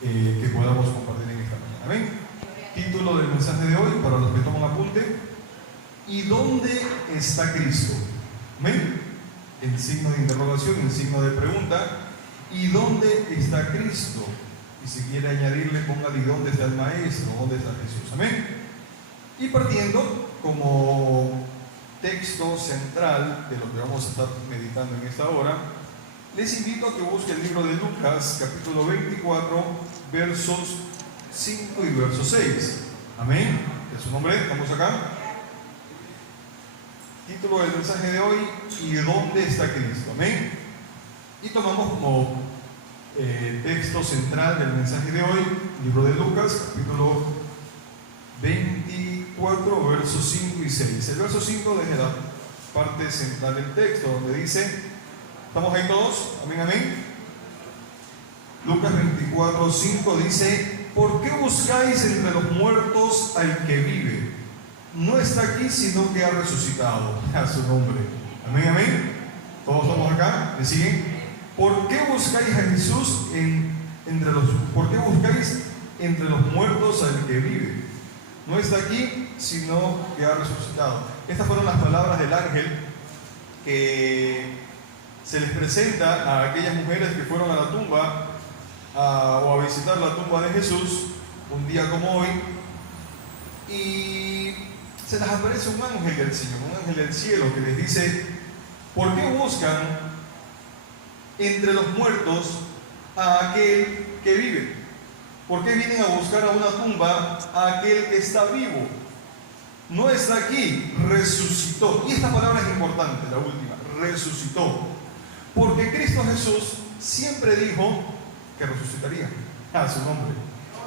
que podamos compartir en esta mañana. Amén. Título del mensaje de hoy, para los que toman apunte: ¿y dónde está Cristo? Amén. El signo de interrogación, el signo de pregunta. ¿Y dónde está Cristo? Y si quiere añadirle, póngale: ¿y dónde está el Maestro? ¿Dónde está Jesús? Amén. Y partiendo como texto central de lo que vamos a estar meditando en esta hora, les invito a que busquen el libro de Lucas, capítulo 24, versos 5 y verso 6. Amén. En su nombre, vamos acá. Título del mensaje de hoy: ¿y dónde está Cristo? Amén. Y tomamos como texto central del mensaje de hoy, libro de Lucas, capítulo 24, versos 5 y 6. El verso 5 desde la parte central del texto, donde dice, ¿estamos ahí todos? Amén, amén. Lucas 24, 5 dice: ¿por qué buscáis entre los muertos al que vive? No está aquí, sino que ha resucitado. A su nombre. Amén, amén. ¿Todos estamos acá? ¿Me siguen? ¿Por qué buscáis a Jesús ¿por qué buscáis entre los muertos al que vive? No está aquí, sino que ha resucitado. Estas fueron las palabras del ángel que se les presenta a aquellas mujeres que fueron a la tumba o a visitar la tumba de Jesús un día como hoy, y se les aparece un ángel del Señor, un ángel del cielo, que les dice: ¿por qué buscan entre los muertos a aquel que vive? ¿Por qué vienen a buscar a una tumba a aquel que está vivo? No está aquí, resucitó. Y esta palabra es importante, la última: resucitó. Porque Cristo Jesús siempre dijo que resucitaría. A su nombre.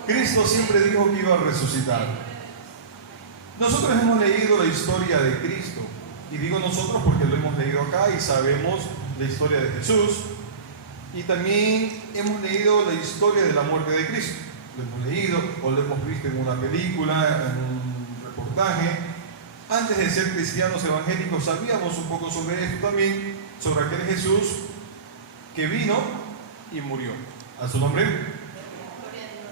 Cristo siempre dijo que iba a resucitar. Nosotros hemos leído la historia de Cristo, y digo nosotros porque lo hemos leído acá y sabemos la historia de Jesús, y también hemos leído la historia de la muerte de Cristo. Lo hemos leído o lo hemos visto en una película, en un reportaje. Antes de ser cristianos evangélicos sabíamos un poco sobre esto también, sobre aquel Jesús que vino y murió. A su nombre.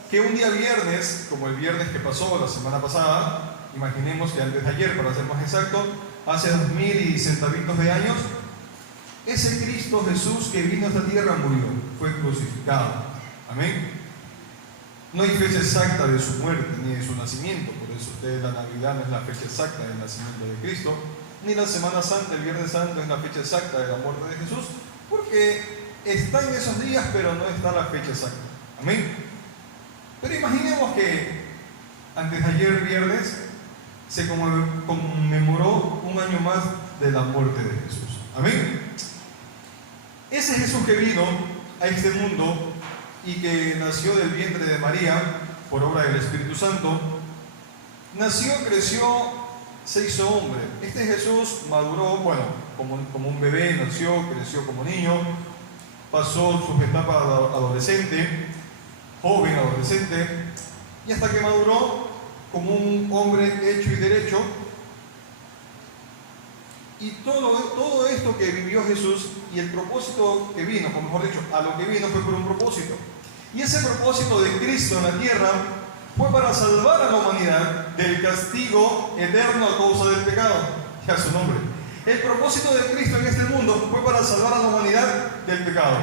Que un día viernes, como el viernes que pasó la semana pasada, imaginemos que antes de ayer, para ser más exacto, hace 2000 y centavitos de años, ese Cristo Jesús que vino a esta tierra murió, fue crucificado. Amén. No hay fecha exacta de su muerte ni de su nacimiento, por eso la Navidad no es la fecha exacta del nacimiento de Cristo, ni la Semana Santa, el Viernes Santo, es la fecha exacta de la muerte de Jesús, porque está en esos días, pero no está la fecha exacta. Amén. Pero imaginemos que antes de ayer, viernes, se conmemoró un año más de la muerte de Jesús. Amén. Ese Jesús que vino a este mundo y que nació del vientre de María por obra del Espíritu Santo, nació, creció, se hizo hombre. Este Jesús maduró, bueno, como un bebé, nació, creció como niño, pasó sus etapas adolescente, joven, adolescente, y hasta que maduró como un hombre hecho y derecho. Y todo esto que vivió Jesús y el propósito que vino, o mejor dicho, a lo que vino fue por un propósito. Y ese propósito de Cristo en la tierra fue para salvar a la humanidad del castigo eterno a causa del pecado. Ya su nombre. El propósito de Cristo en este mundo fue para salvar a la humanidad del pecado,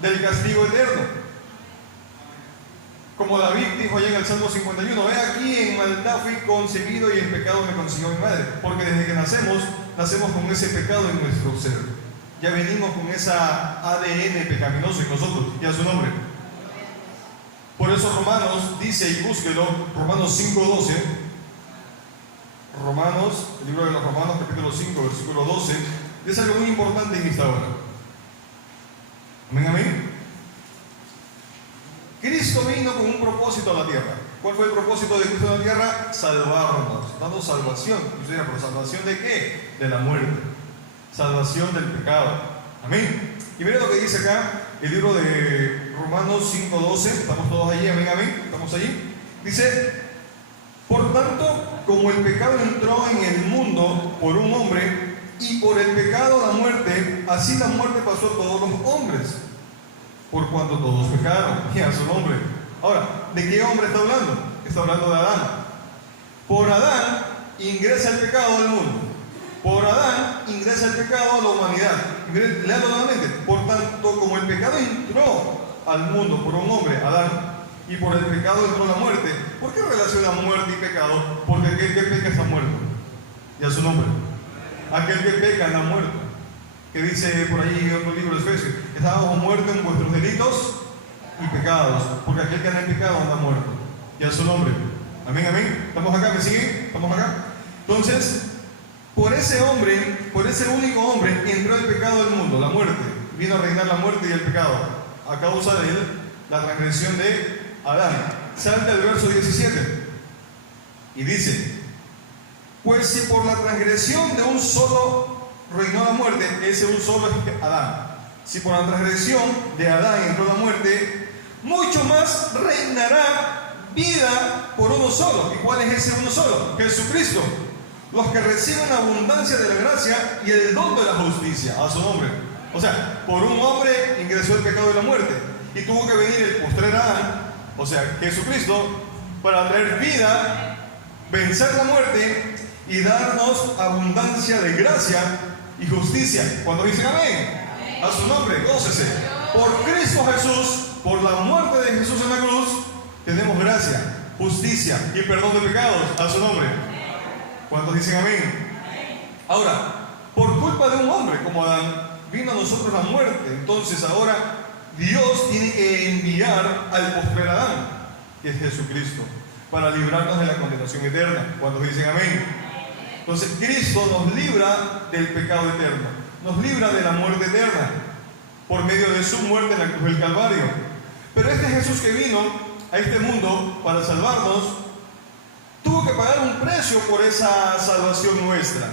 del castigo eterno. Como David dijo allá en el Salmo 51, he aquí en maldad fui concebido y en pecado me concibió mi madre. Porque desde que nacemos con ese pecado en nuestro ser. Ya venimos con esa ADN pecaminoso en nosotros, ya su nombre. Por eso Romanos dice, y búsquelo, Romanos 5:12, el libro de los Romanos, capítulo 5, versículo 12, es algo muy importante en esta hora. Amén, amén. Cristo vino con un propósito a la tierra. ¿Cuál fue el propósito de Cristo en la tierra? Salvarnos, dando salvación. ¿Y usted dirá, pero salvación de qué? De la muerte. Salvación del pecado. Amén. Y miren lo que dice acá el libro de Romanos 5:12. Estamos todos allí, amén, amén. ¿Estamos allí? Dice: por tanto, como el pecado entró en el mundo por un hombre, y por el pecado la muerte, así la muerte pasó a todos los hombres, por cuanto todos pecaron. Y a su nombre. Ahora, ¿de qué hombre está hablando? Está hablando de Adán. Por Adán ingresa el pecado al mundo. Por Adán ingresa el pecado a la humanidad. Léalo nuevamente. Por tanto, como el pecado entró al mundo por un hombre, Adán, y por el pecado entró la muerte. ¿Por qué relaciona muerte y pecado? Porque aquel que peca está muerto. Ya su nombre. Aquel que peca anda muerto. Que dice por ahí en otro libro de Efesios: estábamos muertos en vuestros delitos y pecados, porque aquel que anda en pecado anda muerto. Ya su nombre. Amén, amén. ¿Estamos acá? ¿Me siguen? ¿Estamos acá? Entonces, por ese hombre, por ese único hombre, entró el pecado al mundo, la muerte. Vino a reinar la muerte y el pecado, a causa de él, la transgresión de Adán. Salta el verso 17 y dice: pues si por la transgresión de un solo reinó la muerte, ese un solo es Adán. Si por la transgresión de Adán entró la muerte, mucho más reinará vida por uno solo. ¿Y cuál es ese uno solo? Jesucristo. Los que reciben la abundancia de la gracia y el don de la justicia, a su nombre. O sea, por un hombre ingresó el pecado y la muerte, y tuvo que venir el postrer Adán, o sea, Jesucristo, para traer vida, vencer la muerte y darnos abundancia de gracia y justicia. Cuando dicen amén, a su nombre, gócese. Por Cristo Jesús, por la muerte de Jesús en la cruz, tenemos gracia, justicia y perdón de pecados, a su nombre. ¿Cuántos dicen amén? Ahora, por culpa de un hombre como Adán, vino a nosotros la muerte. Entonces ahora Dios tiene que enviar al postrer Adán, que es Jesucristo, para librarnos de la condenación eterna. ¿Cuántos dicen amén? Entonces Cristo nos libra del pecado eterno, nos libra de la muerte eterna, por medio de su muerte en la cruz del Calvario. Pero este Jesús que vino a este mundo para salvarnos, tuvo que pagar un precio por esa salvación nuestra.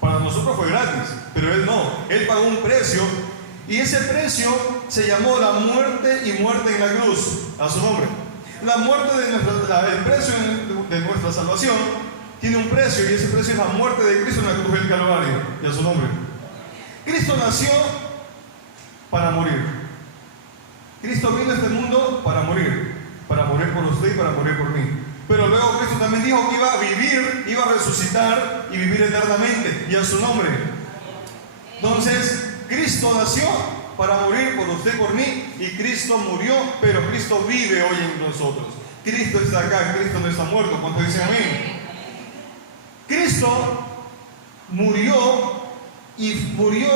Para nosotros fue gratis, pero Él no. Él pagó un precio, y ese precio se llamó la muerte y muerte en la cruz, a su nombre. La muerte de el precio de nuestra salvación tiene un precio, y ese precio es la muerte de Cristo en la cruz del Calvario, y a su nombre. Cristo nació para morir. Cristo vino a este mundo para morir por usted y para morir por mí. Pero luego Cristo también dijo que iba a vivir, iba a resucitar y vivir eternamente, y a su nombre. Entonces, Cristo nació para morir por usted y por mí, y Cristo murió, pero Cristo vive hoy en nosotros. Cristo está acá, Cristo no está muerto. ¿Cuántos dicen amén? Cristo murió, y murió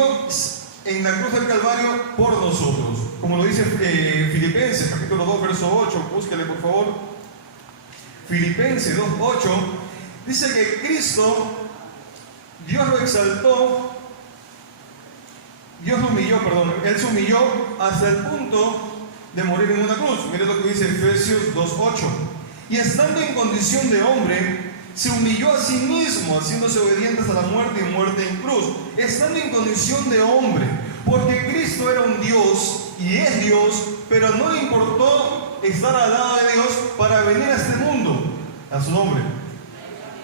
en la cruz del Calvario por nosotros. Como lo dice Filipenses, capítulo 2, verso 8. Búsquele, por favor. Filipenses 2:8 dice que Cristo, Dios lo exaltó, Dios lo humilló, perdón, Él se humilló hasta el punto de morir en una cruz. Mire lo que dice Efesios 2:8. Y estando en condición de hombre, se humilló a sí mismo, haciéndose obediente hasta la muerte y muerte en cruz. Estando en condición de hombre, porque Cristo era un Dios y es Dios, pero no le importó estar al lado de Dios para venir a este mundo, a su nombre,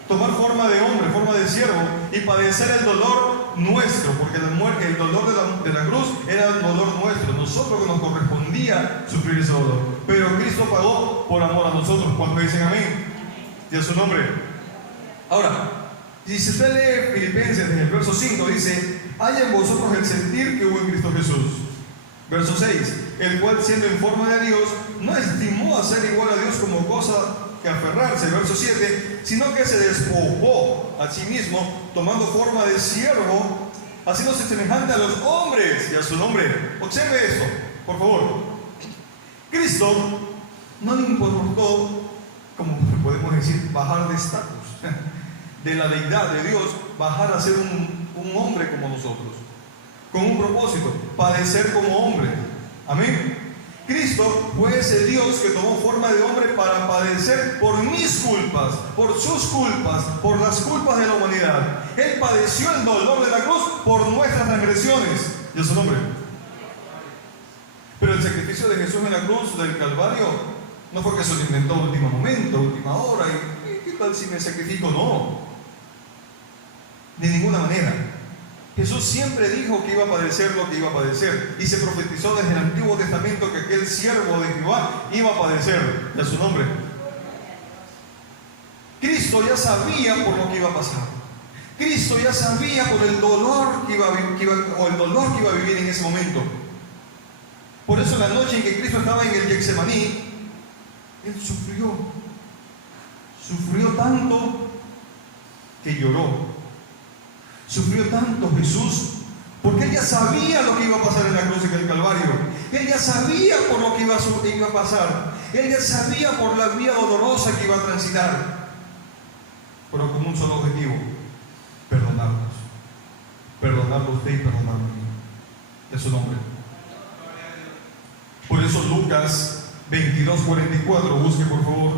tomar forma de hombre, forma de siervo, y padecer el dolor nuestro, porque el dolor de la cruz era el dolor nuestro, nosotros que nos correspondía sufrir ese dolor, pero Cristo pagó por amor a nosotros. Cuando dicen amén, y a su nombre. Ahora, si usted lee Filipenses desde el verso 5, dice: hay en vosotros el sentir que hubo en Cristo Jesús. Verso 6, el cual siendo en forma de Dios, no estimó a ser igual a Dios como cosa que aferrarse. Verso 7, sino que se despojó a sí mismo, tomando forma de siervo, haciéndose semejante a los hombres, y a su nombre. Observe esto, por favor. Cristo no le importó, como podemos decir, bajar de estatus, de la deidad de Dios, bajar a ser un hombre como nosotros, con un propósito: padecer como hombre. Amén. Cristo fue ese Dios que tomó forma de hombre para padecer por mis culpas, por sus culpas, por las culpas de la humanidad. Él padeció el dolor de la cruz por nuestras transgresiones, y a su nombre. Pero el sacrificio de Jesús en la cruz del Calvario no fue que se lo inventó a último momento, última hora, y ¿qué tal si me sacrifico? No, de ninguna manera. Jesús siempre dijo que iba a padecer lo que iba a padecer, y se profetizó desde el Antiguo Testamento que aquel siervo de Jehová iba a padecer, de su nombre. Cristo ya sabía por lo que iba a pasar. Cristo ya sabía por el dolor que iba a vivir en ese momento. Por eso en la noche en que Cristo estaba en el Getsemaní, Él sufrió tanto que lloró. Sufrió tanto Jesús porque Él ya sabía lo que iba a pasar en la cruz en el Calvario. Él ya sabía por lo que iba a pasar. Él ya sabía por la vía dolorosa que iba a transitar, pero con un solo objetivo: perdonarnos. Perdonarlo a usted y perdonarme a mí. De su nombre. Por eso Lucas 22:44, busque por favor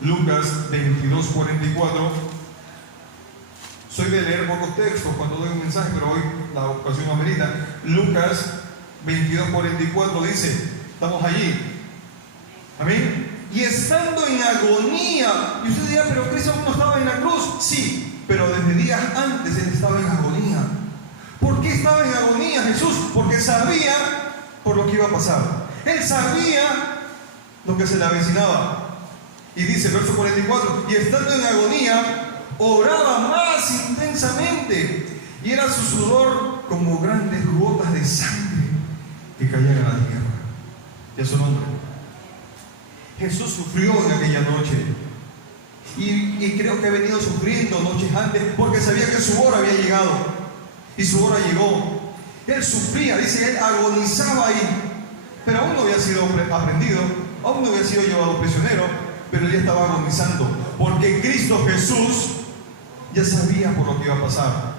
Lucas 22:44. Soy de leer pocos textos cuando doy un mensaje, pero hoy la ocasión amerita. Lucas 22:44 dice, estamos allí, amén. Y estando en agonía, y usted dirá, pero Cristo no estaba en la cruz. Sí, pero desde días antes Él estaba en agonía. ¿Por qué estaba en agonía Jesús? Porque sabía por lo que iba a pasar. Él sabía lo que se le avecinaba. Y dice, verso 44, y estando en agonía, oraba más intensamente, y era su sudor como grandes gotas de sangre que caían a la tierra. De su nombre. Jesús sufrió en aquella noche, y creo que ha venido sufriendo noches antes, porque sabía que su hora había llegado, y su hora llegó. Él sufría, dice, Él agonizaba ahí, pero aún no había sido aprendido, aún no había sido llevado prisionero, pero Él ya estaba agonizando, porque Cristo Jesús ya sabía por lo que iba a pasar,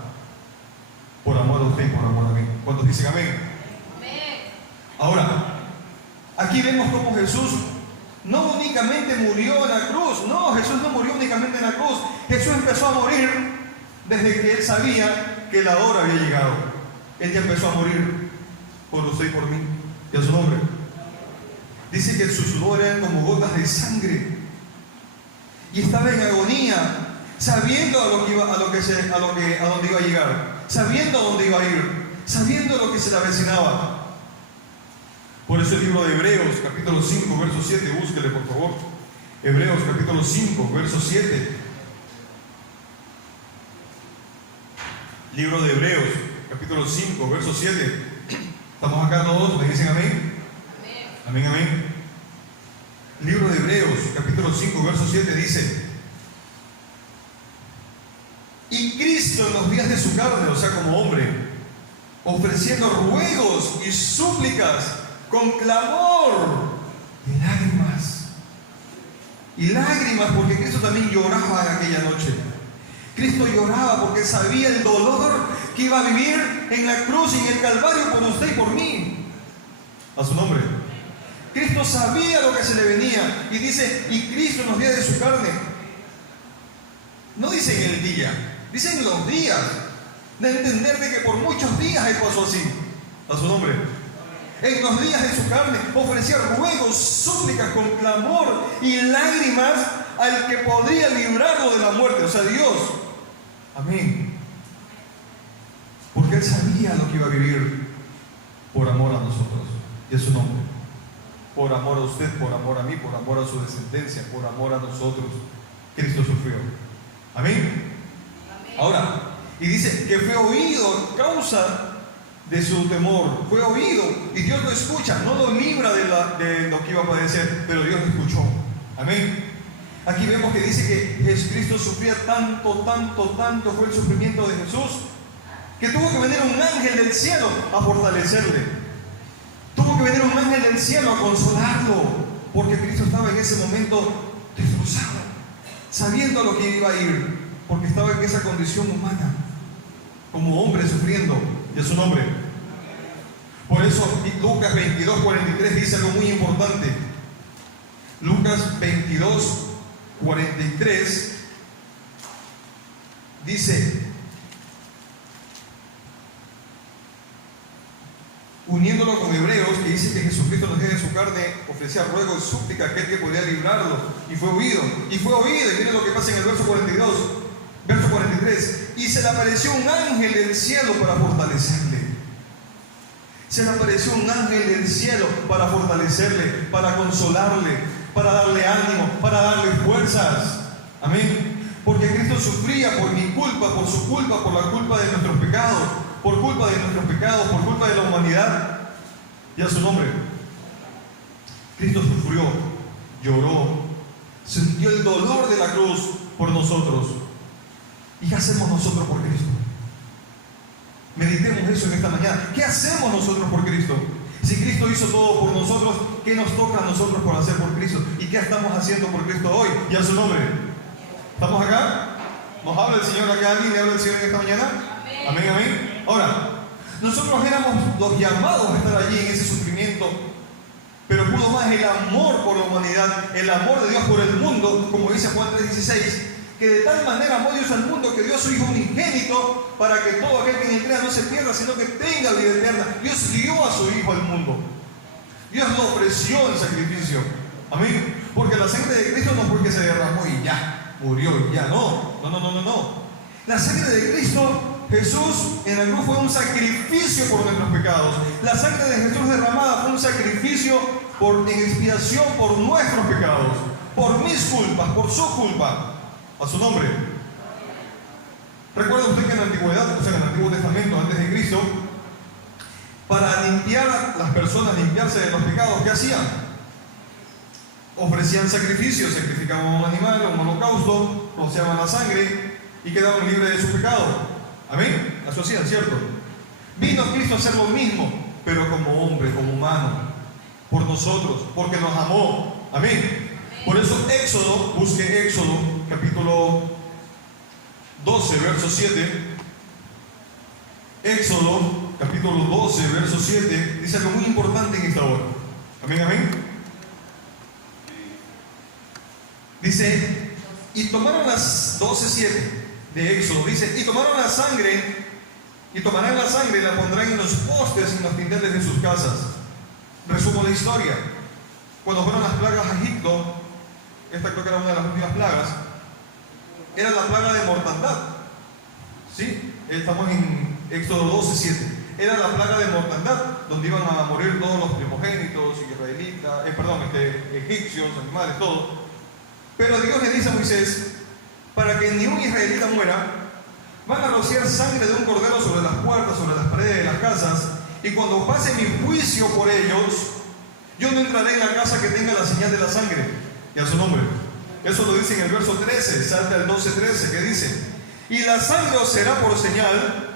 por amor a usted y por amor a mí. ¿Cuántos dicen amén? Amén. Ahora, aquí vemos cómo Jesús no únicamente murió en la cruz. No, Jesús no murió únicamente en la cruz. Jesús empezó a morir desde que Él sabía que la hora había llegado. Él ya empezó a morir por usted y por mí, y a su nombre. Dice que sus sudor eran como gotas de sangre, y estaba en agonía, sabiendo a dónde iba a llegar, sabiendo a dónde iba a ir, sabiendo lo que se le avecinaba. Por eso el libro de Hebreos, capítulo 5, verso 7, búsquele por favor. Hebreos, capítulo 5, verso 7. Libro de Hebreos, capítulo 5, verso 7. ¿Estamos acá todos? ¿Me dicen amén? Amén, amén. Libro de Hebreos, capítulo 5, verso 7 dice: y Cristo en los días de su carne, o sea, como hombre, ofreciendo ruegos y súplicas con clamor y lágrimas, porque Cristo también lloraba en aquella noche. Cristo lloraba porque sabía el dolor que iba a vivir en la cruz y en el Calvario por usted y por mí. A su nombre. Cristo sabía lo que se le venía, y dice, y Cristo en los días de su carne, no dice en el día, dice en los días, de entender de que por muchos días Él pasó así. A su nombre. En los días de su carne ofrecía ruegos, súplicas con clamor y lágrimas al que podría librarlo de la muerte, o sea, Dios. Amén. Porque Él sabía lo que iba a vivir por amor a nosotros y a su nombre. Por amor a usted, por amor a mí, por amor a su descendencia, por amor a nosotros. Cristo sufrió. Amén. Ahora, y dice que fue oído a causa de su temor, fue oído, y Dios lo escucha, no lo libra de lo que iba a padecer, pero Dios lo escuchó. Amén. Aquí vemos que dice que Jesucristo sufría tanto fue el sufrimiento de Jesús, que tuvo que venir un ángel del cielo a fortalecerle, tuvo que venir un ángel del cielo a consolarlo, porque Cristo estaba en ese momento destrozado, sabiendo a lo que iba a ir, porque estaba en esa condición humana, como hombre sufriendo, y a su nombre. Por eso Lucas 22:43 dice algo muy importante. Lucas 22:43 dice, uniéndolo con Hebreos, que dice que Jesucristo en los días de su carne ofrecía ruego y súplica a aquel que podía librarlo, y fue oído, y miren lo que pasa en el verso 42. Verso 43. Y se le apareció un ángel del cielo para fortalecerle. Se le apareció un ángel del cielo para fortalecerle, para consolarle, para darle ánimo, para darle fuerzas. Amén. Porque Cristo sufría por mi culpa, por su culpa, por la culpa de nuestros pecados, por culpa de nuestros pecados, por culpa de la humanidad. Y a su nombre. Cristo sufrió, lloró, sintió el dolor de la cruz por nosotros. ¿Y qué hacemos nosotros por Cristo? Meditemos eso en esta mañana. ¿Qué hacemos nosotros por Cristo? Si Cristo hizo todo por nosotros, ¿qué nos toca a nosotros por hacer por Cristo? ¿Y qué estamos haciendo por Cristo hoy? Y a su nombre. ¿Estamos acá? ¿Nos habla el Señor acá? ¿Alguien le habla el Señor en esta mañana? Amén, amén. Ahora, nosotros éramos los llamados a estar allí en ese sufrimiento, pero pudo más el amor por la humanidad, el amor de Dios por el mundo, como dice Juan 3:16, que de tal manera amó Dios al mundo que dio a su Hijo unigénito para que todo aquel que en él crea no se pierda, sino que tenga vida eterna. Dios dio a su Hijo al mundo. Dios lo ofreció en sacrificio. Amén. Porque la sangre de Cristo no fue que se derramó y ya, murió y ya. No. La sangre de Cristo, Jesús en la cruz, fue un sacrificio por nuestros pecados. La sangre de Jesús derramada fue un sacrificio en expiación por nuestros pecados, por mis culpas, por su culpa. A su nombre. ¿Recuerda usted que en la antigüedad, o sea, en el Antiguo Testamento, antes de Cristo, para limpiar a las personas, limpiarse de los pecados, ¿qué hacían? Ofrecían sacrificios, sacrificaban un animal, un holocausto, rociaban la sangre y quedaban libres de su pecado. Amén. Eso hacían, ¿cierto? Vino Cristo a hacer lo mismo, pero como hombre, como humano, por nosotros, porque nos amó. Amén. Por eso Éxodo, busque Éxodo, capítulo 12, verso 7. Éxodo, capítulo 12, verso 7, dice algo muy importante en esta hora. Amén, amén. Dice, y tomaron las 12:7 de Éxodo, dice, y tomaron la sangre, y tomarán la sangre y la pondrán en los postes y en los dinteles de sus casas. Resumo la historia. Cuando fueron las plagas a Egipto, esta creo que era una de las últimas plagas, era la plaga de mortandad. ¿Sí? Estamos en Éxodo 12:7. Era la plaga de mortandad, donde iban a morir todos los primogénitos, israelitas, egipcios, animales, todo. Pero Dios le dice a Moisés, para que ni un israelita muera, van a rociar sangre de un cordero sobre las puertas, sobre las paredes de las casas, y cuando pase mi juicio por ellos, yo no entraré en la casa que tenga la señal de la sangre. Y a su nombre. Eso lo dice en el verso 13, salta al 12:13, que dice, y la sangre os será por señal,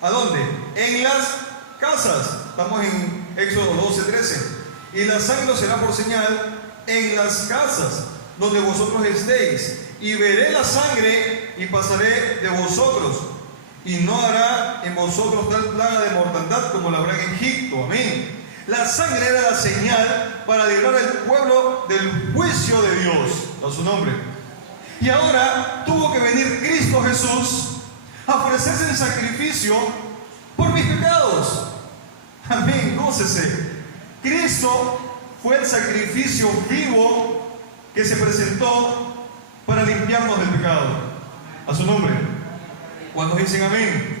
¿a dónde? En las casas. Estamos en Éxodo 12:13. Y la sangre os será por señal en las casas donde vosotros estéis, y veré la sangre y pasaré de vosotros, y no hará en vosotros tal plaga de mortandad como la habrá en Egipto. Amén. La sangre era la señal para librar al pueblo del juicio de Dios, a su nombre. Y ahora tuvo que venir Cristo Jesús a ofrecerse en sacrificio por mis pecados. Amén, gócese. Cristo fue el sacrificio vivo que se presentó para limpiarnos del pecado. A su nombre. Cuando dicen amén.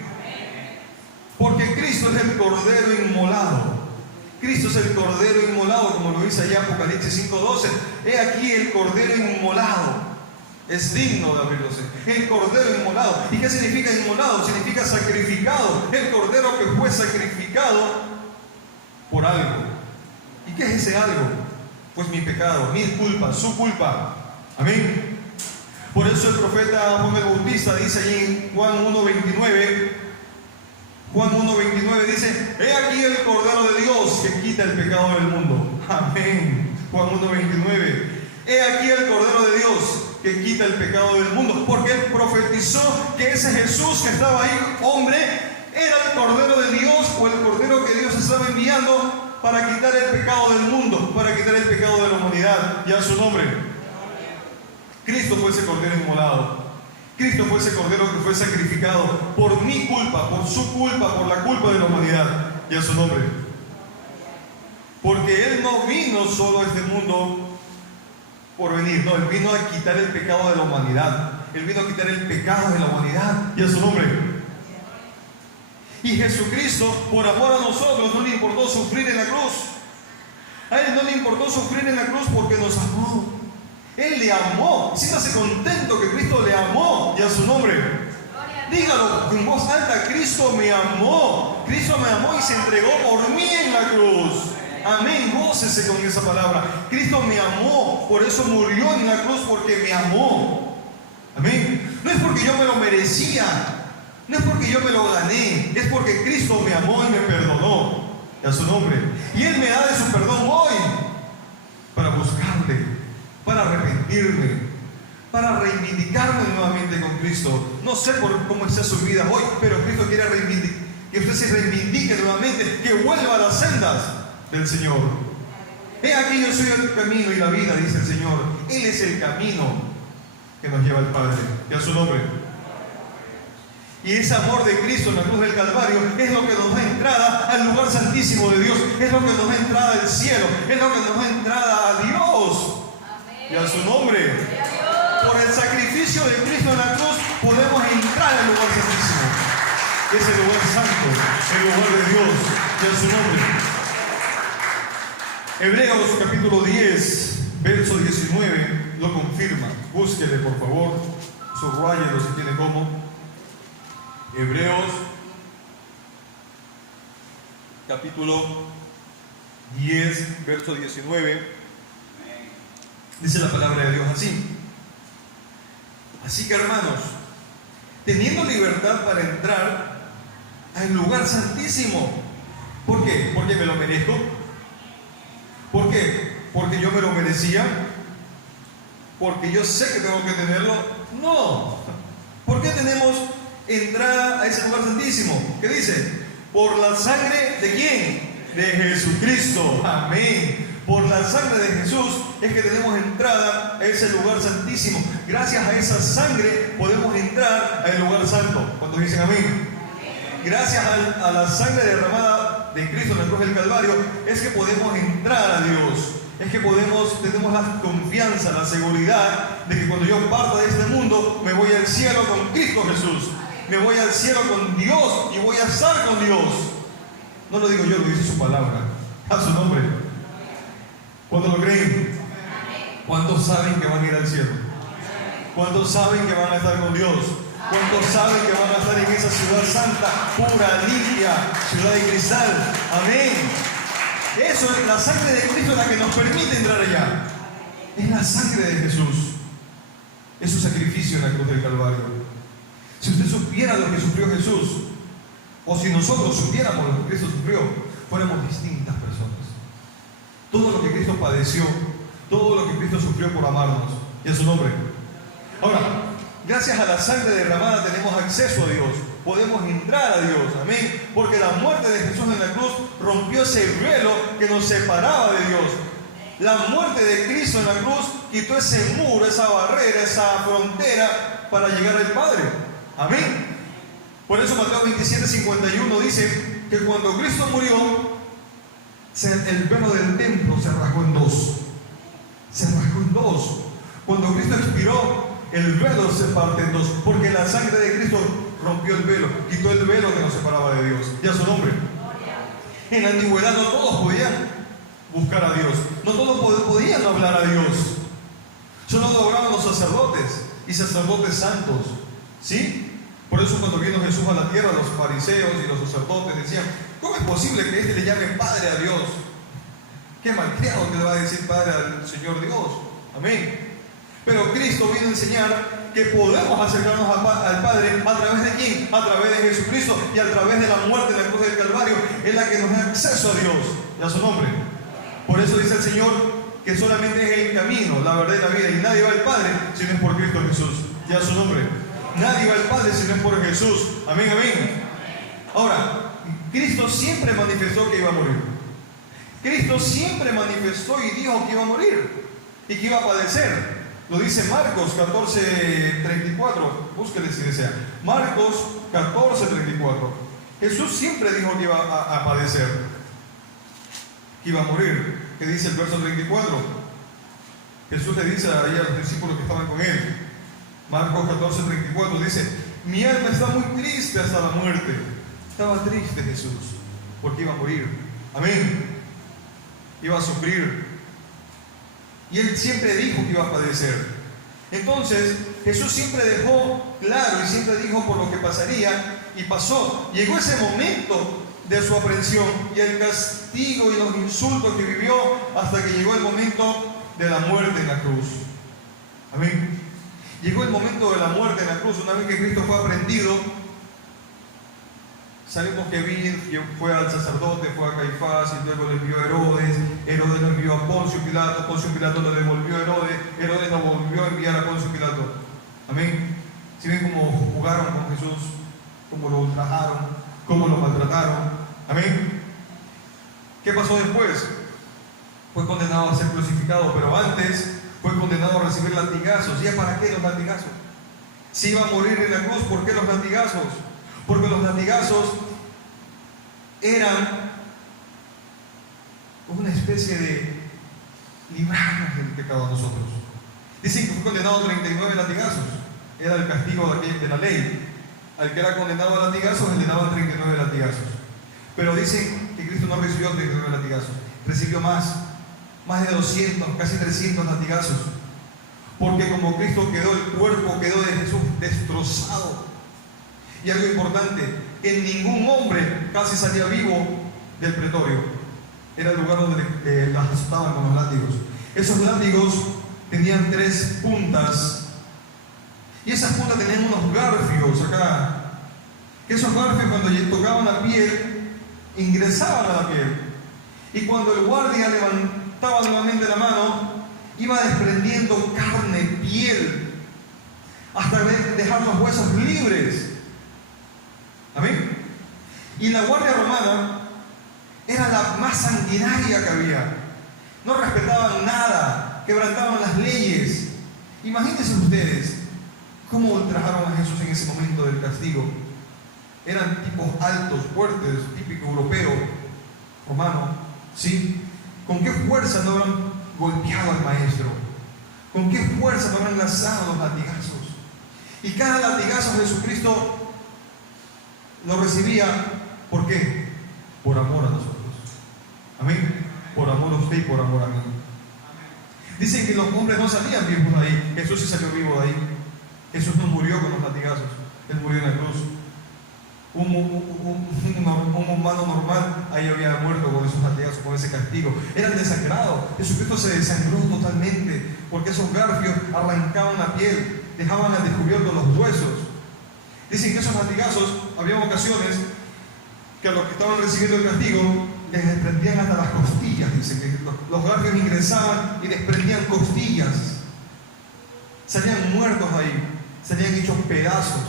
Porque Cristo es el Cordero inmolado. Cristo es el Cordero inmolado, como lo dice allá Apocalipsis 5:12. He aquí el Cordero inmolado. Es digno de abrirse. El Cordero inmolado. ¿Y qué significa inmolado? Significa sacrificado. El Cordero que fue sacrificado por algo. ¿Y qué es ese algo? Pues mi pecado, mi culpa, su culpa. Amén. Por eso el profeta Juan el Bautista dice allí en Juan 1:29. Juan 1:29 dice, he aquí el Cordero de Dios que quita el pecado del mundo. Amén. Juan 1:29. He aquí el Cordero de Dios que quita el pecado del mundo. Porque él profetizó que ese Jesús que estaba ahí, hombre, era el Cordero de Dios, o el Cordero que Dios estaba enviando para quitar el pecado del mundo, para quitar el pecado de la humanidad. Y a su nombre. Cristo fue ese Cordero inmolado. Cristo fue ese Cordero que fue sacrificado por mi culpa, por su culpa, por la culpa de la humanidad. Y a su nombre. Porque Él no vino solo a este mundo por venir, no, Él vino a quitar el pecado de la humanidad. Él vino a quitar el pecado de la humanidad. Y a su nombre. Y Jesucristo, por amor a nosotros, no le importó sufrir en la cruz. A Él no le importó sufrir en la cruz porque nos amó. Él le amó. Siéntase contento que Cristo le amó. Y a su nombre. Dígalo en voz alta: Cristo me amó. Cristo me amó y se entregó por mí en la cruz. Amén. Gócese con esa palabra. Cristo me amó. Por eso murió en la cruz, porque me amó. Amén. No es porque yo me lo merecía. No es porque yo me lo gané. Es porque Cristo me amó y me perdonó. Y a su nombre. Y Él me da de su perdón hoy para buscarle, para arrepentirme, para reivindicarme nuevamente con Cristo. No sé cómo está su vida hoy, pero Cristo quiere que usted se reivindique nuevamente, que vuelva a las sendas del Señor. He aquí, yo soy el camino y la vida, dice el Señor. Él es el camino que nos lleva al Padre. Y a su nombre. Y ese amor de Cristo en la cruz del Calvario es lo que nos da entrada al lugar santísimo de Dios. Es lo que nos da entrada al cielo. Es lo que nos da entrada a Dios. Y a su nombre. Por el sacrificio de Cristo en la cruz podemos entrar al lugar santísimo, que es el lugar santo, el lugar de Dios. Y a su nombre. Hebreos capítulo 10, verso 19 lo confirma. Búsquele, por favor. Subrayelo si tiene cómo. Hebreos capítulo 10, verso 19. Dice la palabra de Dios así. Así que, hermanos, teniendo libertad para entrar al lugar santísimo. ¿Por qué? ¿Porque me lo merezco? ¿Por qué? ¿Porque yo me lo merecía? ¿Porque yo sé que tengo que tenerlo? No. ¿Por qué tenemos entrada a ese lugar santísimo? ¿Qué dice? Por la sangre ¿de quién? De Jesucristo. Amén. Por la sangre de Jesús es que tenemos entrada a ese lugar santísimo. Gracias a esa sangre podemos entrar al lugar santo. ¿Cuántos dicen amén? Gracias a la sangre derramada de Cristo en la cruz del Calvario es que podemos entrar a Dios. Es que tenemos la confianza, la seguridad de que cuando yo parta de este mundo me voy al cielo con Cristo Jesús. Me voy al cielo con Dios y voy a estar con Dios. No lo digo yo, lo dice su palabra. A su nombre. ¿Cuántos lo creen? ¿Cuántos saben que van a ir al cielo? ¿Cuántos saben que van a estar con Dios? ¿Cuántos saben que van a estar en esa ciudad santa, pura, limpia, ciudad de cristal? Amén. Eso es la sangre de Cristo la que nos permite entrar allá. Es la sangre de Jesús. Es su sacrificio en la cruz del Calvario. Si usted supiera lo que sufrió Jesús, o si nosotros supiéramos lo que Cristo sufrió, fuéramos distintas personas. Todo lo que Cristo padeció, todo lo que Cristo sufrió por amarnos, y a su nombre. Ahora, gracias a la sangre derramada tenemos acceso a Dios, podemos entrar a Dios, amén, porque la muerte de Jesús en la cruz rompió ese velo que nos separaba de Dios. La muerte de Cristo en la cruz quitó ese muro, esa barrera, esa frontera para llegar al Padre, amén. Por eso Mateo 27:51 dice que cuando Cristo murió, el velo del templo se rasgó en dos. Se rasgó en dos. Cuando Cristo expiró, el velo se parte en dos, porque la sangre de Cristo rompió el velo, quitó el velo que nos separaba de Dios. Y a su nombre. En la antigüedad no todos podían buscar a Dios, no todos podían hablar a Dios. Solo lo lograban los sacerdotes y sacerdotes santos. ¿Sí? Por eso cuando vino Jesús a la tierra, los fariseos y los sacerdotes decían: ¿cómo es posible que éste le llame Padre a Dios? Qué malcriado que le va a decir Padre al Señor Dios. Amén. Pero Cristo vino a enseñar que podemos acercarnos al Padre ¿a través de quién? A través de Jesucristo, y a través de la muerte en la cruz del Calvario es la que nos da acceso a Dios y a su nombre. Por eso dice el Señor que solamente es el camino, la verdad y la vida, y nadie va al Padre si no es por Cristo Jesús y a su nombre. Nadie va al Padre si no es por Jesús. Amén, amén. Ahora, Cristo siempre manifestó que iba a morir. Cristo siempre manifestó y dijo que iba a morir y que iba a padecer. Lo dice Marcos 14:34. Búsquele si desea. Marcos 14:34. Jesús siempre dijo que iba a padecer, que iba a morir. ¿Qué dice el verso 34? Jesús le dice ahí a los discípulos que estaban con él: Marcos 14:34 dice: mi alma está muy triste hasta la muerte. Estaba triste Jesús porque iba a morir. Amén. Iba a sufrir. Y Él siempre dijo que iba a padecer. Entonces, Jesús siempre dejó claro y siempre dijo por lo que pasaría, y pasó. Llegó ese momento de su aprehensión y el castigo y los insultos que vivió hasta que llegó el momento de la muerte en la cruz. Amén. Llegó el momento de la muerte en la cruz. Una vez que Cristo fue aprehendido, sabemos que fue al sacerdote, fue a Caifás, y luego le envió a Herodes. Herodes lo envió a Poncio Pilato. Poncio Pilato lo devolvió a Herodes. Herodes lo volvió a enviar a Poncio Pilato. Amén. Si ven cómo jugaron con Jesús, cómo lo ultrajaron, cómo lo maltrataron. Amén. ¿Qué pasó después? Fue condenado a ser crucificado, pero antes fue condenado a recibir latigazos. ¿Y para qué los latigazos? Si iba a morir en la cruz, ¿por qué los latigazos? Porque los latigazos eran una especie de librarnos del pecado a nosotros. Dicen que fue condenado a 39 latigazos. Era el castigo de la ley. Al que era condenado a latigazos, le daban 39 latigazos. Pero dicen que Cristo no recibió 39 latigazos. Recibió más de 200, casi 300 latigazos. Porque como Cristo quedó, el cuerpo quedó de Jesús destrozado. Y algo importante, que ningún hombre casi salía vivo del pretorio. Era el lugar donde las azotaban con los látigos. Esos látigos tenían 3 puntas. Y esas puntas tenían unos garfios acá. Esos garfios, cuando tocaban la piel, ingresaban a la piel. Y cuando el guardia levantaba nuevamente la mano, iba desprendiendo carne, piel, hasta dejar los huesos libres. Amén. Y la guardia romana era la más sanguinaria que había. No respetaban nada, quebrantaban las leyes. Imagínense ustedes cómo ultrajaron a Jesús en ese momento del castigo. Eran tipos altos, fuertes, típico europeo, romano, ¿sí? ¿Con qué fuerza no habrán golpeado al maestro? ¿Con qué fuerza no habrán lanzado los latigazos? Y cada latigazo Jesucristo lo recibía, ¿por qué? Por amor a nosotros. Amén. Por amor a usted y por amor a mí. Dicen que los hombres no salían vivos de ahí. Jesús sí salió vivo de ahí. Jesús no murió con los latigazos. Él murió en la cruz. Un humano normal ahí había muerto con esos latigazos, con ese castigo. Eran desangrados. Jesucristo se desangró totalmente porque esos garfios arrancaban la piel, dejaban al descubierto los huesos. Dicen que esos latigazos, había ocasiones que a los que estaban recibiendo el castigo les desprendían hasta las costillas. Dicen que los garfios ingresaban y desprendían costillas. Salían muertos ahí, salían hechos pedazos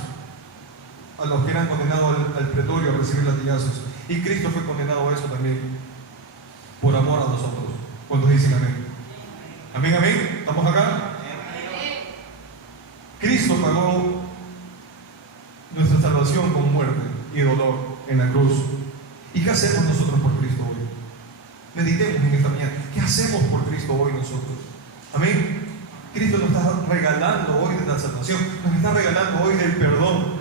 a los que eran condenados al pretorio a recibir latigazos. Y Cristo fue condenado a eso también, por amor a nosotros. ¿Cuántos dicen amén? Amén, amén. ¿Estamos acá? Cristo pagó nuestra salvación con muerte y dolor en la cruz. ¿Y qué hacemos nosotros por Cristo hoy? Meditemos en esta mañana. ¿Qué hacemos por Cristo hoy nosotros? Amén. Cristo nos está regalando hoy de la salvación, nos está regalando hoy del perdón.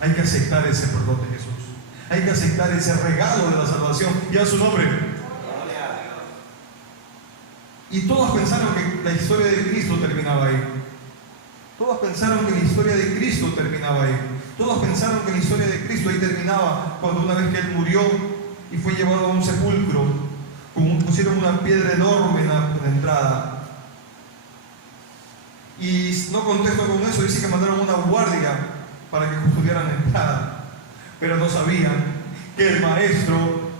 Hay que aceptar ese perdón de Jesús. Hay que aceptar ese regalo de la salvación y a su nombre. Y todos pensaron que la historia de Cristo terminaba ahí. Todos pensaron que la historia de Cristo terminaba ahí. Todos pensaron que la historia de Cristo ahí terminaba cuando una vez que Él murió y fue llevado a un sepulcro, pusieron una piedra enorme en la entrada. Y no contesto con eso, dice que mandaron una guardia para que custodiaran la entrada. Pero no sabían que el Maestro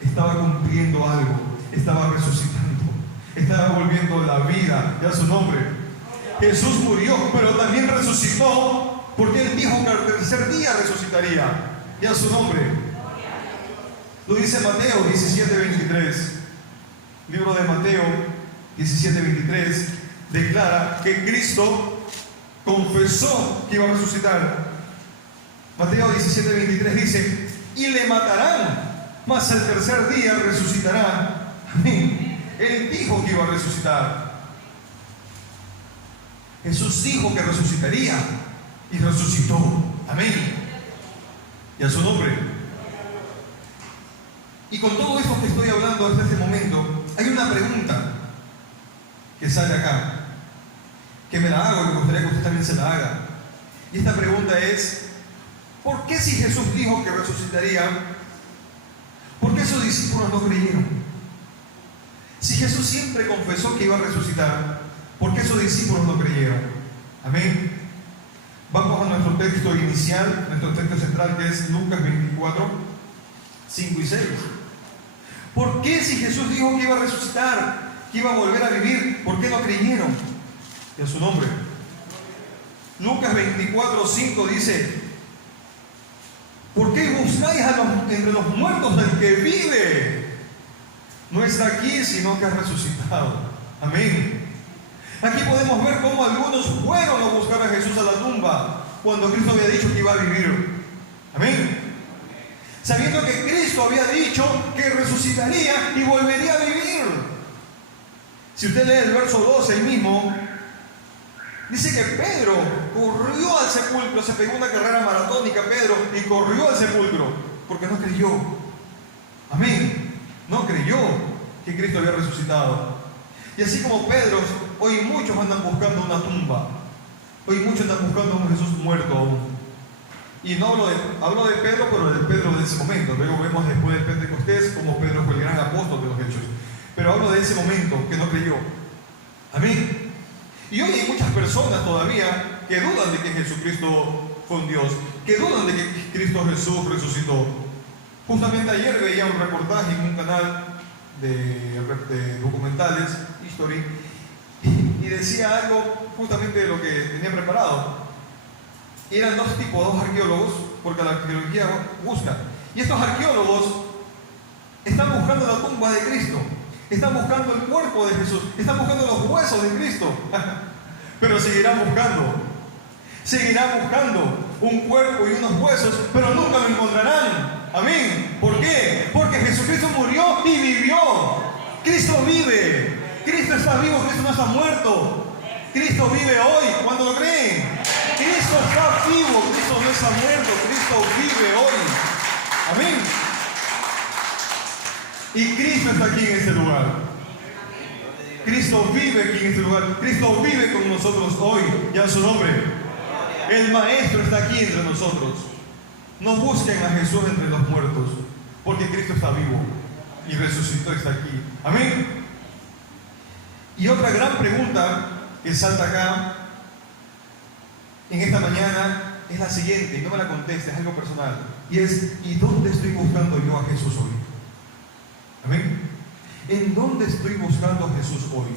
estaba cumpliendo algo, estaba resucitando, estaba volviendo la vida, ya su nombre. Jesús murió, pero también resucitó, porque Él dijo que al tercer día resucitaría, ya su nombre. Lo dice Mateo 17:23. Libro de Mateo 17:23 declara que Cristo confesó que iba a resucitar. Mateo 17:23 dice: y le matarán, mas al tercer día resucitará. Amén. Él dijo que iba a resucitar. Jesús dijo que resucitaría y resucitó. Amén. Y a su nombre. Y con todo esto que estoy hablando hasta este momento, hay una pregunta que sale acá, que me la hago y me gustaría que usted también se la haga. Y esta pregunta es: ¿por qué si Jesús dijo que resucitaría, por qué sus discípulos no creyeron? Si Jesús siempre confesó que iba a resucitar, ¿por qué sus discípulos no creyeron? Amén. Vamos a nuestro texto inicial, nuestro texto central, que es Lucas 24, 5 y 6. ¿Por qué si Jesús dijo que iba a resucitar, que iba a volver a vivir, por qué no creyeron? Y a su nombre. Lucas 24, 5 dice: ¿por qué buscáis entre los muertos al que vive? No está aquí, sino que ha resucitado. Amén. Aquí podemos ver cómo algunos fueron a buscar a Jesús a la tumba cuando Cristo había dicho que iba a vivir. Amén. Sabiendo que Cristo había dicho que resucitaría y volvería a vivir. Si usted lee el verso 12 ahí mismo, dice que Pedro corrió al sepulcro, se pegó una carrera maratónica Pedro y corrió al sepulcro porque no creyó. Amén. No creyó que Cristo había resucitado. Y así como Pedro, hoy muchos andan buscando una tumba. Hoy muchos andan buscando a un Jesús muerto aún. Y no hablo de Pedro, pero de Pedro de ese momento. Luego vemos después del Pentecostés como Pedro fue el gran apóstol de los hechos. Pero hablo de ese momento que no creyó. Amén. Y hoy hay muchas personas todavía que dudan de que Jesucristo fue un Dios, que dudan de que Cristo Jesús resucitó. Justamente ayer veía un reportaje en un canal de documentales, History, y decía algo justamente de lo que tenía preparado. Y eran dos arqueólogos, porque la arqueología busca. Y estos arqueólogos están buscando la tumba de Cristo, están buscando el cuerpo de Jesús, están buscando los huesos de Cristo. Pero seguirán buscando un cuerpo y unos huesos, pero nunca lo encontrarán. Amén. ¿Por qué? Porque Jesucristo murió y vivió. Cristo vive. Cristo está vivo, Cristo no está muerto. Cristo vive hoy. ¿Cuándo lo creen? Cristo está vivo, Cristo no está muerto, Cristo vive hoy. Amén. Y Cristo está aquí en este lugar. Cristo vive aquí en este lugar. Cristo vive con nosotros hoy. Ya su nombre. El Maestro está aquí entre nosotros. No busquen a Jesús entre los muertos, porque Cristo está vivo y resucitó, está aquí. Amén. Y otra gran pregunta que salta acá en esta mañana es la siguiente, y no me la conteste, es algo personal. Y es: ¿y dónde estoy buscando yo a Jesús hoy? Amén. ¿En dónde estoy buscando a Jesús hoy?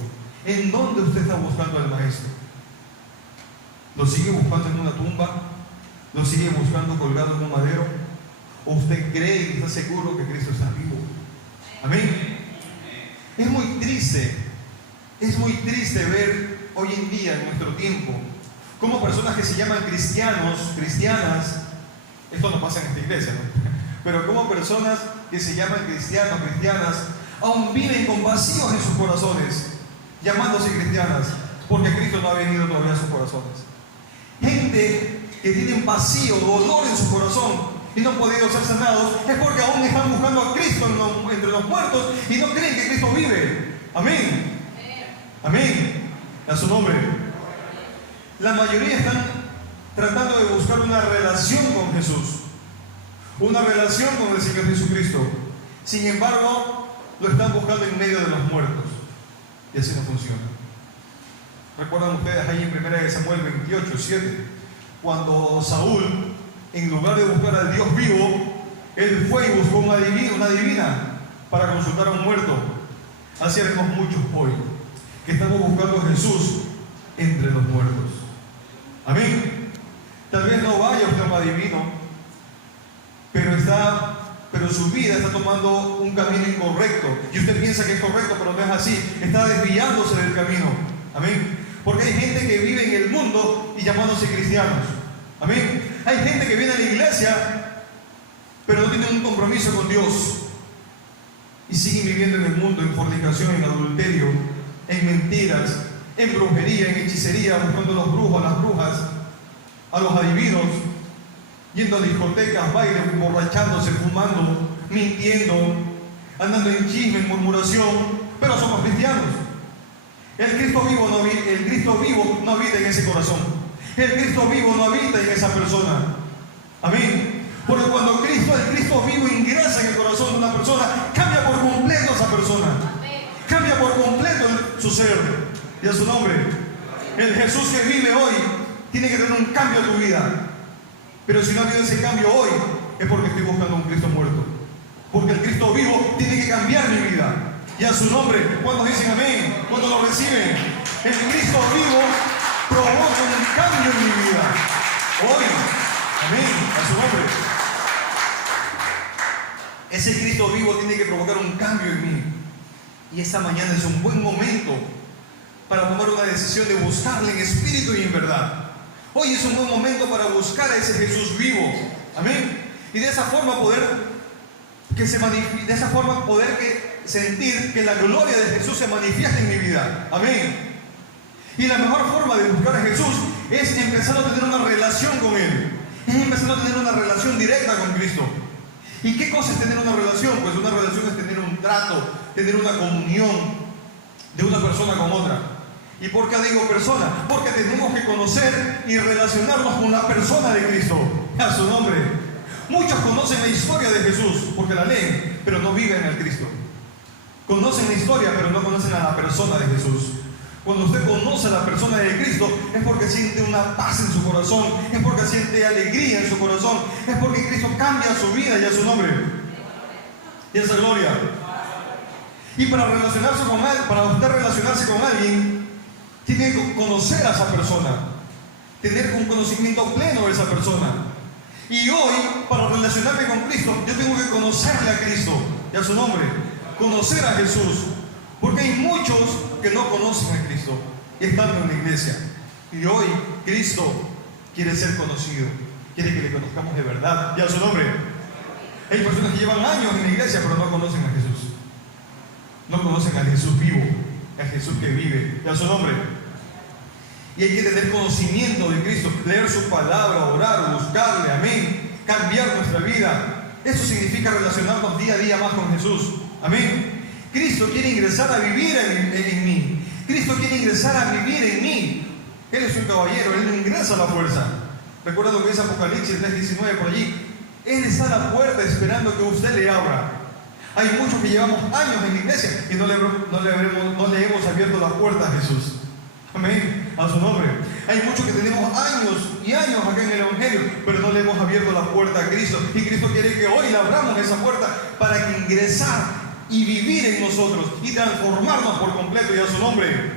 ¿En dónde usted está buscando al Maestro? ¿Lo sigue buscando en una tumba? ¿Lo sigue buscando colgado en un madero? ¿O usted cree y está seguro que Cristo está vivo? Amén. Es muy triste ver hoy en día, en nuestro tiempo, como personas que se llaman cristianos, cristianas, esto no pasa en esta iglesia, ¿no? Pero como personas que se llaman cristianos, cristianas, aún viven con vacíos en sus corazones, llamándose cristianas, porque Cristo no ha venido todavía a sus corazones. Gente que tienen vacío, dolor en su corazón y no han podido ser sanados, es porque aún están buscando a Cristo entre los muertos y no creen que Cristo vive. Amén. Amén. A su nombre. La mayoría están tratando de buscar una relación con Jesús, una relación con el Señor Jesucristo. Sin embargo, lo están buscando en medio de los muertos. Y así no funciona. ¿Recuerdan ustedes ahí en 1 Samuel 28, 7? Cuando Saúl, en lugar de buscar al Dios vivo, él fue y buscó una divina para consultar a un muerto. Así haremos muchos hoy, que estamos buscando a Jesús entre los muertos. Amén. Tal vez no vaya usted a un adivino, pero su vida está tomando un camino incorrecto. Y usted piensa que es correcto, pero no es así. Está desviándose del camino. Amén. Porque hay gente que vive en el mundo y llamándose cristianos. Amén. Hay gente que viene a la iglesia, pero no tiene un compromiso con Dios. Y siguen viviendo en el mundo, en fornicación, en adulterio, en mentiras, en brujería, en hechicería, buscando a los brujos, a las brujas, a los adivinos, yendo a discotecas, bailes, emborrachándose, fumando, mintiendo, andando en chisme, en murmuración, pero somos cristianos. El Cristo vivo no habita en ese corazón. El Cristo vivo no habita en esa persona. Amén. Porque cuando el Cristo vivo ingresa en el corazón de una persona, cambia por completo a esa persona. Cambia por completo su ser y a su nombre. El Jesús que vive hoy tiene que tener un cambio en tu vida. Pero si no ha habido ese cambio hoy, es porque estoy buscando un Cristo muerto. Porque el Cristo vivo tiene que cambiar mi vida. Y a su nombre, cuando dicen amén, cuando lo reciben, el Cristo vivo provoca un cambio en mi vida. Hoy, amén, a su nombre. Ese Cristo vivo tiene que provocar un cambio en mí. Y esta mañana es un buen momento para tomar una decisión de buscarle en espíritu y en verdad. Hoy es un buen momento para buscar a ese Jesús vivo. Amén. Y de esa forma poder sentir que la gloria de Jesús se manifiesta en mi vida. Amén. Y la mejor forma de buscar a Jesús es empezar a tener una relación con Él. Es empezar a tener una relación directa con Cristo. ¿Y qué cosa es tener una relación? Pues una relación es tener un trato, tener una comunión de una persona con otra. ¿Y por qué digo persona? Porque tenemos que conocer y relacionarnos con la persona de Cristo. A su nombre. Muchos conocen la historia de Jesús porque la leen, pero no viven al Cristo. Conocen la historia, pero no conocen a la persona de Jesús. Cuando usted conoce a la persona de Cristo, es porque siente una paz en su corazón, es porque siente alegría en su corazón, es porque Cristo cambia su vida y a su nombre. Y a esa gloria. Y para usted relacionarse con alguien, tiene que conocer a esa persona, tener un conocimiento pleno de esa persona. Y hoy, para relacionarme con Cristo, yo tengo que conocerle a Cristo y a su nombre, conocer a Jesús. Porque hay muchos que no conocen a Cristo y están en la iglesia. Y hoy Cristo quiere ser conocido, quiere que le conozcamos de verdad y a su nombre. Hay personas que llevan años en la iglesia pero no conocen a Jesús. No conocen al Jesús vivo, al Jesús que vive y a su nombre. Y hay que tener conocimiento de Cristo, leer su palabra, orar, buscarle, amén, cambiar nuestra vida. Eso significa relacionarnos día a día más con Jesús, amén. Cristo quiere ingresar a vivir en mí. Cristo quiere ingresar a vivir en mí. Él es un caballero, Él no ingresa a la fuerza. Recuerda lo que dice Apocalipsis 3:19 por allí. Él está a la puerta esperando que usted le abra. Hay muchos que llevamos años en la iglesia y no le hemos abierto la puerta a Jesús. Amén, a su nombre. Hay muchos que tenemos años y años acá en el Evangelio, pero no le hemos abierto la puerta a Cristo. Y Cristo quiere que hoy le abramos esa puerta para que ingresar y vivir en nosotros y transformarnos por completo y a su nombre.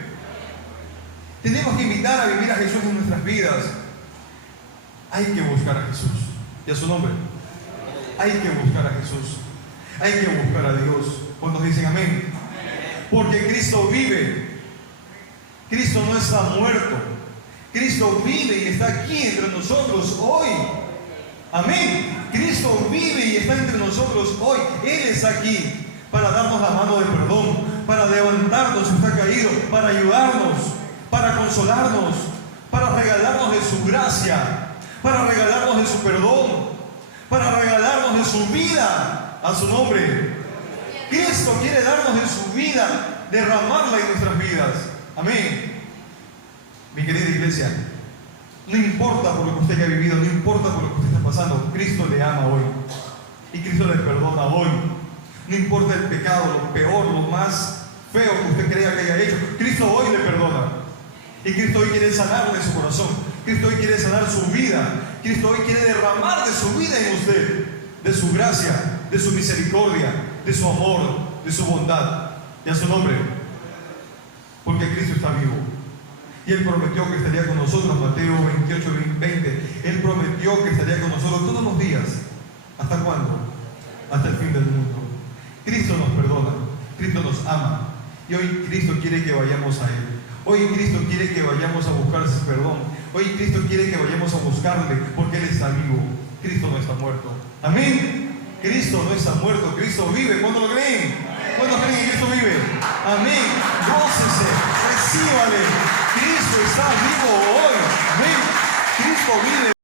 Tenemos que invitar a vivir a Jesús en nuestras vidas. Hay que buscar a Jesús y a su nombre. Hay que buscar a Jesús. Hay que buscar a Dios. Cuando dicen amén. Porque Cristo vive. Cristo no está muerto. Cristo vive y está aquí entre nosotros hoy. Amén. Cristo vive y está entre nosotros hoy. Él está aquí para darnos la mano de perdón, para levantarnos si está caído, para ayudarnos, para consolarnos, para regalarnos de su gracia, para regalarnos de su perdón, para regalarnos de su vida a su nombre. Cristo quiere darnos de su vida, derramarla en nuestras vidas. Amén. Mi querida iglesia, no importa por lo que usted haya vivido, no importa por lo que usted está pasando, Cristo le ama hoy y Cristo le perdona hoy. No importa el pecado, lo peor, lo más feo que usted crea que haya hecho, Cristo hoy le perdona. Y Cristo hoy quiere sanarle su corazón. Cristo hoy quiere sanar su vida. Cristo hoy quiere derramar de su vida en usted, de su gracia, de su misericordia, de su amor, de su bondad. Y a su nombre. Porque Cristo está vivo. Y Él prometió que estaría con nosotros, Mateo 28:20. Él prometió que estaría con nosotros todos los días. ¿Hasta cuándo? Hasta el fin del mundo. Cristo nos perdona, Cristo nos ama y hoy Cristo quiere que vayamos a Él. Hoy Cristo quiere que vayamos a buscar su perdón. Hoy Cristo quiere que vayamos a buscarle porque Él está vivo. Cristo no está muerto. Amén. Cristo no está muerto, Cristo vive. ¿Cuándo lo creen? ¿Cuándo creen que Cristo vive? Amén. Gócese, Recíbale. Cristo está vivo hoy. Amén. Cristo vive